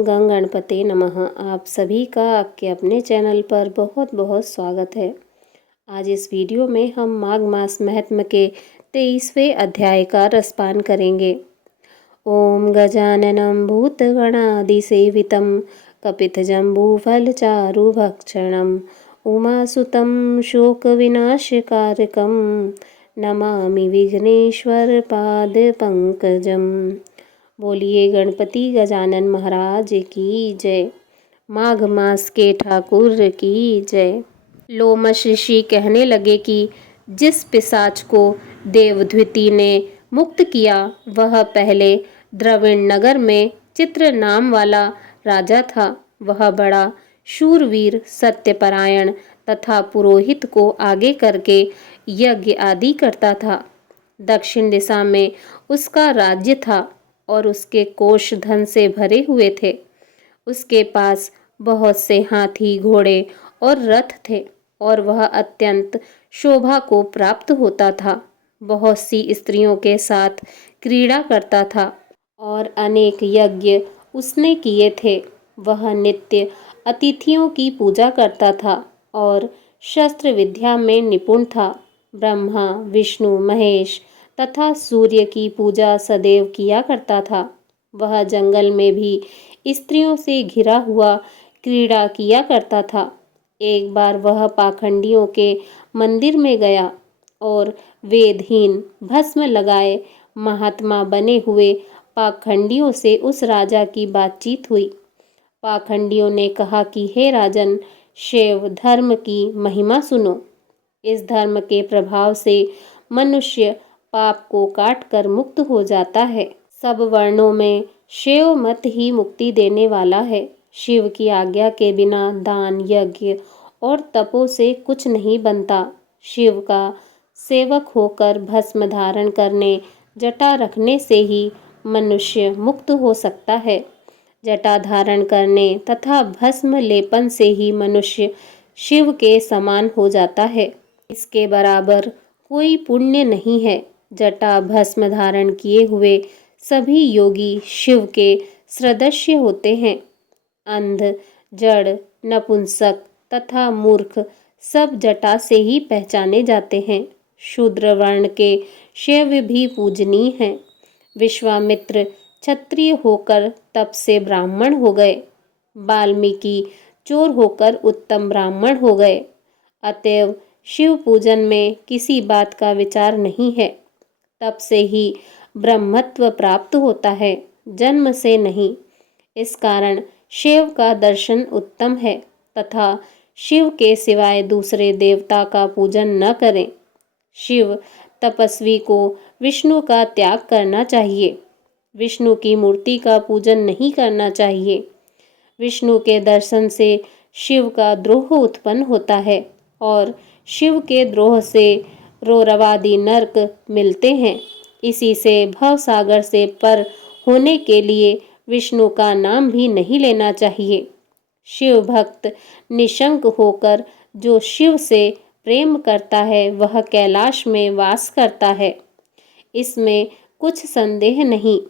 ओम गंग गणपते नमः। आप सभी का आपके अपने चैनल पर बहुत बहुत स्वागत है। आज इस वीडियो में हम माघ मास महात्म्य के 23वें अध्याय का रसपान करेंगे। ओम गजाननं भूतगणादिसेवितं कपितजम्बूफलचारुभक्षणं उमासुतं शोकविनाशकारकं नमामि विघ्नेश्वरपादपङ्कजम्। बोलिए गणपति गजानन महाराज की जय। माघ मास के ठाकुर की जय। लोमश ऋषि कहने लगे कि जिस पिशाच को देवद्विति ने मुक्त किया वह पहले द्रविण नगर में चित्र नाम वाला राजा था। वह बड़ा शूरवीर, सत्यपरायण तथा पुरोहित को आगे करके यज्ञ आदि करता था। दक्षिण दिशा में उसका राज्य था और उसके कोष धन से भरे हुए थे। उसके पास बहुत से हाथी, घोड़े और रथ थे और वह अत्यंत शोभा को प्राप्त होता था। बहुत सी स्त्रियों के साथ क्रीड़ा करता था और अनेक यज्ञ उसने किए थे। वह नित्य अतिथियों की पूजा करता था और शस्त्र विद्या में निपुण था। ब्रह्मा, विष्णु, महेश तथा सूर्य की पूजा सदैव किया करता था। वह जंगल में भी स्त्रियों से घिरा हुआ क्रीड़ा किया करता था। एक बार वह पाखंडियों के मंदिर में गया और वेदहीन, भस्म लगाए महात्मा बने हुए पाखंडियों से उस राजा की बातचीत हुई। पाखंडियों ने कहा कि हे राजन, शैव धर्म की महिमा सुनो। इस धर्म के प्रभाव से मनुष्य पाप को काट कर मुक्त हो जाता है। सब वर्णों में शैव मत ही मुक्ति देने वाला है। शिव की आज्ञा के बिना दान, यज्ञ और तपों से कुछ नहीं बनता। शिव का सेवक होकर भस्म धारण करने, जटा रखने से ही मनुष्य मुक्त हो सकता है। जटा धारण करने तथा भस्म लेपन से ही मनुष्य शिव के समान हो जाता है। इसके बराबर कोई पुण्य नहीं है। जटा भस्म धारण किए हुए सभी योगी शिव के सदृश्य होते हैं। अंध, जड़, नपुंसक तथा मूर्ख सब जटा से ही पहचाने जाते हैं। शूद्र वर्ण के शैव भी पूजनीय हैं। विश्वामित्र क्षत्रिय होकर तप से ब्राह्मण हो गए। वाल्मीकि चोर होकर उत्तम ब्राह्मण हो गए। अतएव शिव पूजन में किसी बात का विचार नहीं है। तप से ही ब्रह्मत्व प्राप्त होता है, जन्म से नहीं। इस कारण शिव का दर्शन उत्तम है तथा शिव के सिवाय दूसरे देवता का पूजन न करें। शिव तपस्वी को विष्णु का त्याग करना चाहिए। विष्णु की मूर्ति का पूजन नहीं करना चाहिए। विष्णु के दर्शन से शिव का द्रोह उत्पन्न होता है और शिव के द्रोह से रौरवादी नरक मिलते हैं। इसी से भवसागर से पर होने के लिए विष्णु का नाम भी नहीं लेना चाहिए। शिव भक्त निशंक होकर जो शिव से प्रेम करता है वह कैलाश में वास करता है, इसमें कुछ संदेह नहीं।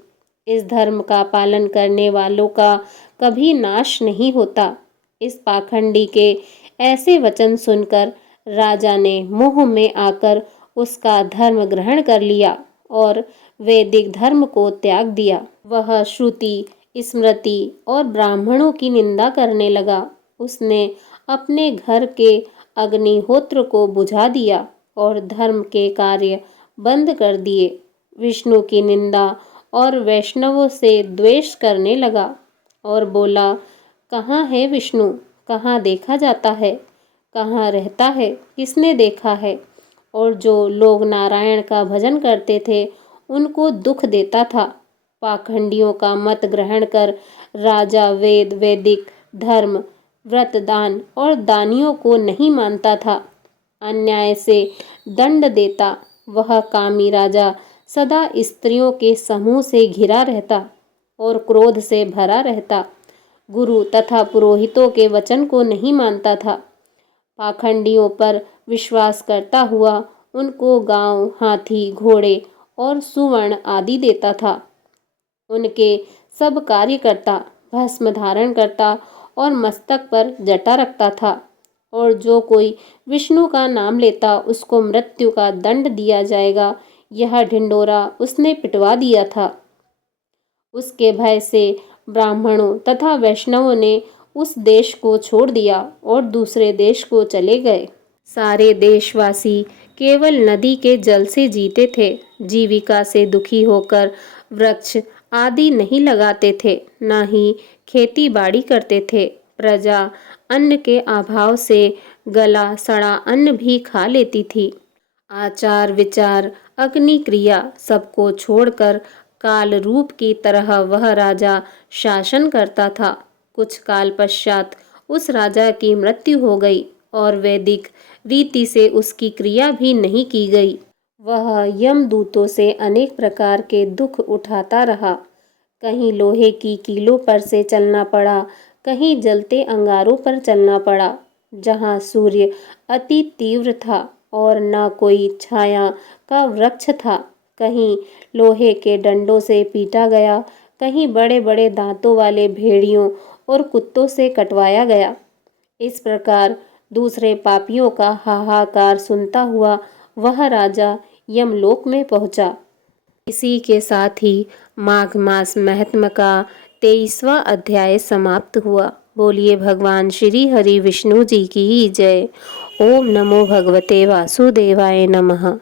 इस धर्म का पालन करने वालों का कभी नाश नहीं होता। इस पाखंडी के ऐसे वचन सुनकर राजा ने मोह में आकर उसका धर्म ग्रहण कर लिया और वैदिक धर्म को त्याग दिया। वह श्रुति, स्मृति और ब्राह्मणों की निंदा करने लगा। उसने अपने घर के अग्निहोत्र को बुझा दिया और धर्म के कार्य बंद कर दिए। विष्णु की निंदा और वैष्णवों से द्वेष करने लगा और बोला, कहाँ है विष्णु? कहाँ देखा जाता है? कहाँ रहता है? किसने देखा है? और जो लोग नारायण का भजन करते थे उनको दुख देता था। पाखंडियों का मत ग्रहण कर राजा वेद, वैदिक धर्म, व्रत, दान और दानियों को नहीं मानता था। अन्याय से दंड देता। वह कामी राजा सदा स्त्रियों के समूह से घिरा रहता और क्रोध से भरा रहता। गुरु तथा पुरोहितों के वचन को नहीं मानता था। पाखंडियों पर विश्वास करता हुआ उनको गांव, हाथी, घोड़े और सुवर्ण आदि देता था। उनके सब कार्य करता। भस्म धारण करता और मस्तक पर जटा रखता था, और जो कोई विष्णु का नाम लेता उसको मृत्यु का दंड दिया जाएगा, यह ढिंढोरा उसने पिटवा दिया था। उसके भय से ब्राह्मणों तथा वैष्णवों ने उस देश को छोड़ दिया और दूसरे देश को चले गए। सारे देशवासी केवल नदी के जल से जीते थे। जीविका से दुखी होकर वृक्ष आदि नहीं लगाते थे, न ही खेती बाड़ी करते थे। प्रजा अन्न के अभाव से गला सड़ा अन्न भी खा लेती थी। आचार विचार अग्नि क्रिया सबको छोड़कर काल रूप की तरह वह राजा शासन करता था। कुछ काल पश्चात उस राजा की मृत्यु हो गई और वैदिक रीति से उसकी क्रिया भी नहीं की गई। वह यमदूतों से अनेक प्रकार के दुख उठाता रहा। कहीं लोहे की कीलों पर से चलना पड़ा, कहीं जलते अंगारों पर चलना पड़ा। जहाँ सूर्य अति तीव्र था और न कोई छाया का वृक्ष था, कहीं लोहे के डंडों से पीटा गया, कहीं बड़े बड़े दांतों वाले भेड़ियों और कुत्तों से कटवाया गया। इस प्रकार दूसरे पापियों का हाहाकार सुनता हुआ वह राजा यमलोक में पहुंचा। इसी के साथ ही माघ मास महत्म का 23वां अध्याय समाप्त हुआ। बोलिए भगवान श्री हरि विष्णु जी की जय। ओम नमो भगवते वासुदेवाय नमः।